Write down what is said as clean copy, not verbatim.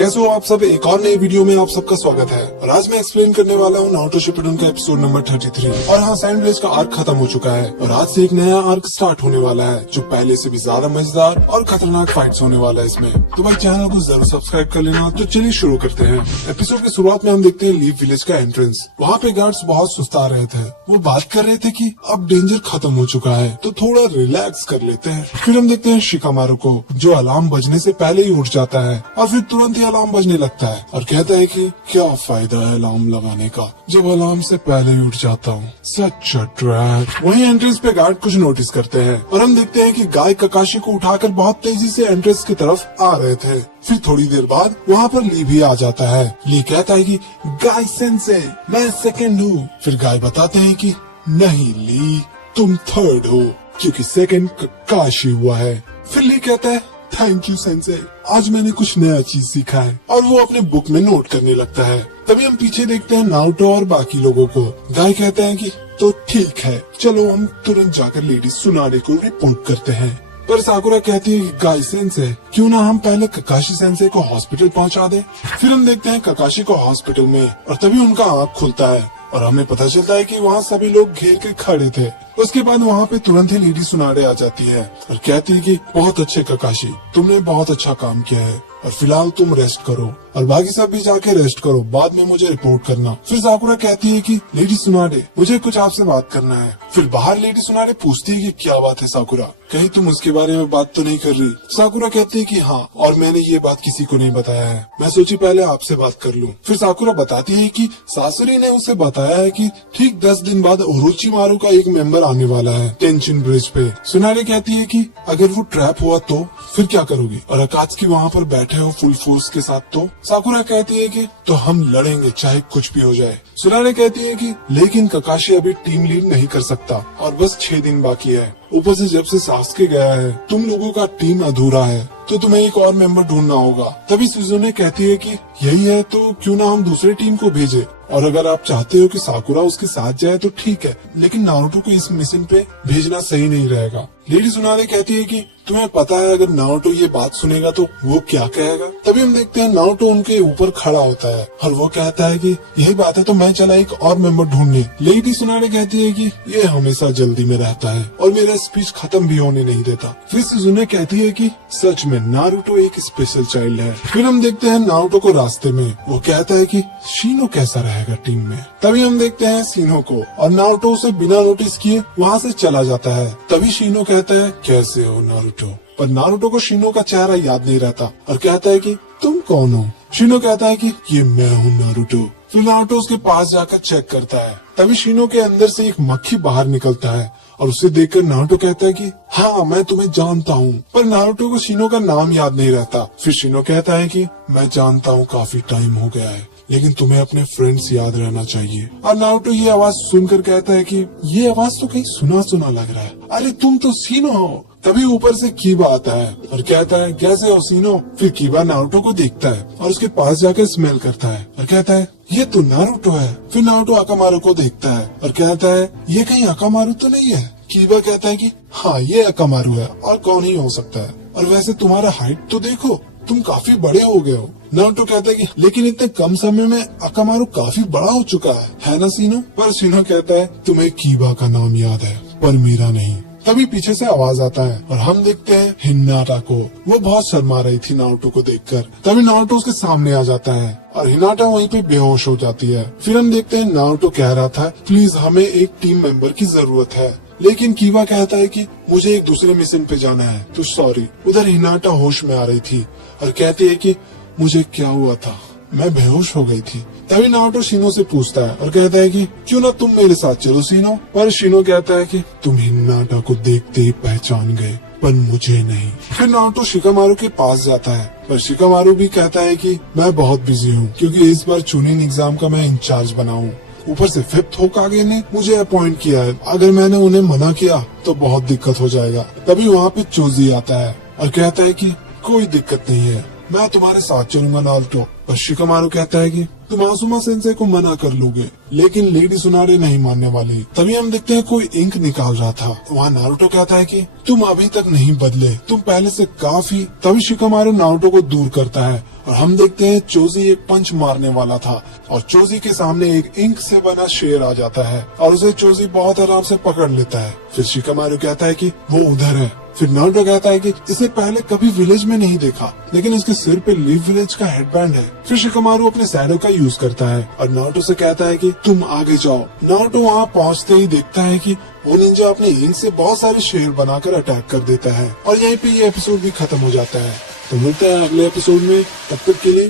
कैसे हो आप सब। एक और नई वीडियो में आप सबका स्वागत है और आज मैं एक्सप्लेन करने वाला हूँ नारुतो शिपुडन का एपिसोड नंबर 33। और हाँ, सैंड विलेज का आर्क खत्म हो चुका है और आज से एक नया आर्क स्टार्ट होने वाला है जो पहले से भी ज्यादा मजेदार और खतरनाक फाइट्स होने वाला है इसमें। तो भाई चैनल को जरूर सब्सक्राइब कर लेना। तो चलिए शुरू करते हैं। एपिसोड की शुरुआत में हम देखते हैं लीफ विलेज का एंट्रेंस। वहाँ पे गार्ड्स बहुत सुस्ता रहे थे। वो बात कर रहे थे कि अब डेंजर खत्म हो चुका है तो थोड़ा रिलैक्स कर लेते हैं। फिर हम देखते हैं शिकामारू को जो अलार्म बजने से पहले ही उठ जाता है और फिर तुरंत ही अलार्म बजने लगता है और कहता है कि क्या फायदा है अलार्म लगाने का जब अलार्म से पहले ही उठ जाता हूँ। सच अ ट्रैप। वहीं एंट्रेंस पे गार्ड कुछ नोटिस करते हैं और हम देखते हैं कि गाय ककाशी को उठाकर बहुत तेजी से एंट्रेंस की तरफ आ रहे थे। फिर थोड़ी देर बाद वहाँ पर ली भी आ जाता है। ली कहता है कि गाय सेंसे मैं सेकंड हूँ। फिर गाय बताते हैं कि नहीं ली, तुम थर्ड हो क्योंकि सेकंड ककाशी हुआ है। फिर ली कहता है थैंक यू सेंसे, आज मैंने कुछ नया चीज सीखा है और वो अपने बुक में नोट करने लगता है। तभी हम पीछे देखते हैं नारुतो और बाकी लोगों को। गाय कहते हैं कि तो ठीक है, चलो हम तुरंत जाकर लेडी सुनाने को रिपोर्ट करते हैं। पर साकुरा कहती है कि गाय सेंसे क्यों ना हम पहले ककाशी सेंसे को हॉस्पिटल पहुंचा दे। फिर हम देखते हैं ककाशी को हॉस्पिटल में और तभी उनका आँख खुलता है और हमें पता चलता है कि वहाँ सभी लोग घेर के खड़े थे। उसके बाद वहाँ पे तुरंत ही लेडी सुनाडे आ जाती है और कहती है कि बहुत अच्छे ककाशी, तुमने बहुत अच्छा काम किया है और फिलहाल तुम रेस्ट करो और बाकी सब भी जाके रेस्ट करो, बाद में मुझे रिपोर्ट करना। फिर साकुरा कहती है कि लेडी सुनाडे मुझे कुछ आपसे बात करना है। फिर बाहर लेडी सुनाडे पूछती है कि क्या बात है साकुरा, कहीं तुम उसके बारे में बात तो नहीं कर रही। साकुरा कहती है कि हाँ, और मैंने ये बात किसी को नहीं बताया है, मैं सोची पहले आपसे बात कर लूं। फिर साकुरा बताती है कि सासुरी ने उसे बताया है कि ठीक 10 दिन बाद ओरोचिमारू का एक मेंबर आने वाला है टेंशन ब्रिज पे। सुनाडे कहती है कि अगर वो ट्रैप हुआ तो फिर क्या करोगी और अकात्सुकी वहाँ पर बैठे हो फुल फोर्स के साथ तो। साकुरा कहती है कि तो हम लड़ेंगे चाहे कुछ भी हो जाए। सुनाडे कहती है कि लेकिन ककाशी अभी टीम लीड नहीं कर सकता और बस 6 दिन बाकी है। ऊपर से जब से सासुके गया है तुम लोगों का टीम अधूरा है तो तुम्हें एक और मेंबर ढूंढना होगा। तभी सुजुने कहती है कि यही है तो क्यों ना हम दूसरे टीम को भेजे और अगर आप चाहते हो कि साकुरा उसके साथ जाए तो ठीक है, लेकिन नारुतो को इस मिशन पे भेजना सही नहीं रहेगा। लेडी सुनाडे कहती है कि तुम्हें पता है अगर नारुतो ये बात सुनेगा तो वो क्या कहेगा। तभी हम देखते हैं नारुतो उनके ऊपर खड़ा होता है और वो कहता है कि यही बात है तो मैं चला एक और मेंबर ढूंढने। लेडी सुनाडे कहती है कि ये हमेशा जल्दी में रहता है और मेरा स्पीच खत्म भी होने नहीं देता। फिर सुजुने कहती है कि सच में नारुतो एक स्पेशल चाइल्ड है। फिर हम देखते हैं नारुतो को रास्ते में, वो कहता है कि शिनो कैसा रहेगा टीम में। तभी हम देखते हैं शिनो को और नारुतो उसे बिना नोटिस किए वहाँ से चला जाता है। तभी शिनो कहता है कैसे हो नारुतो, पर नारुतो को शिनो का चेहरा याद नहीं रहता और कहता है कि तुम कौन हो। शिनो कहता है कि ये मैं हूँ नारुतो। फिर नारुतो उसके पास जाकर चेक करता है। तभी शिनो के अंदर से एक मक्खी बाहर निकलता है और उसे देखकर नारुतो कहता है कि हाँ मैं तुम्हें जानता हूँ। पर नारुतो को शिनो का नाम याद नहीं रहता। फिर शिनो कहता है कि मैं जानता हूँ काफी टाइम हो गया है लेकिन तुम्हें अपने फ्रेंड्स याद रहना चाहिए। और नारुतो ये आवाज सुनकर कहता है कि ये आवाज तो कहीं सुना सुना लग रहा है, अरे तुम तो शिनो हो। तभी ऊपर से कीबा आता है और कहता है कैसे हो शिनो। फिर कीबा नारुतो को देखता है और उसके पास जाकर स्मेल करता है और कहता है ये तो नारुतो है। फिर नारुतो अकामारू को देखता है और कहता है ये कहीं अकामारू तो नहीं है। कीबा कहता है कि हाँ ये अकामारू है और कौन ही हो सकता है, और वैसे तुम्हारा हाइट तो देखो, तुम काफी बड़े हो गए हो। नारुतो कहता है कि लेकिन इतने कम समय में अकामारू काफी बड़ा हो चुका है ना शिनो। पर शिनो कहता है तुम्हें कीबा का नाम याद है पर मेरा नहीं। तभी पीछे से आवाज आता है और हम देखते हैं हिनाटा को। वो बहुत शर्मा रही थी नारुतो को देखकर। तभी नारुतो उसके सामने आ जाता है और हिनाटा वहीं पे बेहोश हो जाती है। फिर हम देखते हैं नारुतो कह रहा था प्लीज हमें एक टीम मेंबर की जरूरत है, लेकिन कीबा कहता है कि मुझे एक दूसरे मिशन पे जाना है तो सॉरी। उधर हिनाटा होश में आ रही थी और कहती है कि मुझे क्या हुआ था, मैं बेहोश हो गई थी। तभी नारुतो शिनो से पूछता है और कहता है कि क्यों ना तुम मेरे साथ चलो शिनो। पर शिनो कहता है कि तुम हिनाटा को देखते ही पहचान गए पर मुझे नहीं। फिर नारुतो शिकामारू के पास जाता है पर शिकामारू भी कहता है कि मैं बहुत बिजी हूँ क्योंकि इस बार चुनिंग एग्जाम का मैं इंचार्ज बना हूँ। ऊपर से 5th होकागे ने मुझे अपॉइंट किया है, अगर मैंने उन्हें मना किया तो बहुत दिक्कत हो जाएगा। तभी वहाँ पे चोजी आता है और कहता है कि कोई दिक्कत नहीं है, मैं तुम्हारे साथ चलूंगा नारुतो। पर शिकामारू कहता है कि तुम आसुमा सेंसे को मना कर लोगे, लेकिन लेडी सुनाडे नहीं मानने वाली। तभी हम देखते हैं कोई इंक निकाल रहा था। वहाँ नारुतो कहता है कि तुम अभी तक नहीं बदले, तुम पहले से काफी। तभी शिकामारू नारुतो को दूर करता है और हम देखते हैं चोजी एक पंच मारने वाला था और चोजी के सामने एक इंक से बना शेर आ जाता है और उसे चोजी बहुत आराम से पकड़ लेता है। फिर शिकामारू कहता है कि वो उधर है। फिर नारुतो कहता है कि इसे पहले कभी विलेज में नहीं देखा, लेकिन इसके सिर पे लीफ विलेज का हेडबैंड है। फिर शिकामारू अपने शैडो का यूज करता है और नारुतो से कहता है कि तुम आगे जाओ। नारुतो वहाँ पहुँचते ही देखता है कि वो निंजा अपने इंक से बहुत सारे शेर बनाकर अटैक कर देता है और यहीं पे ये एपिसोड भी खत्म हो जाता है। तो मिलते हैं अगले एपिसोड में, तब तक के लिए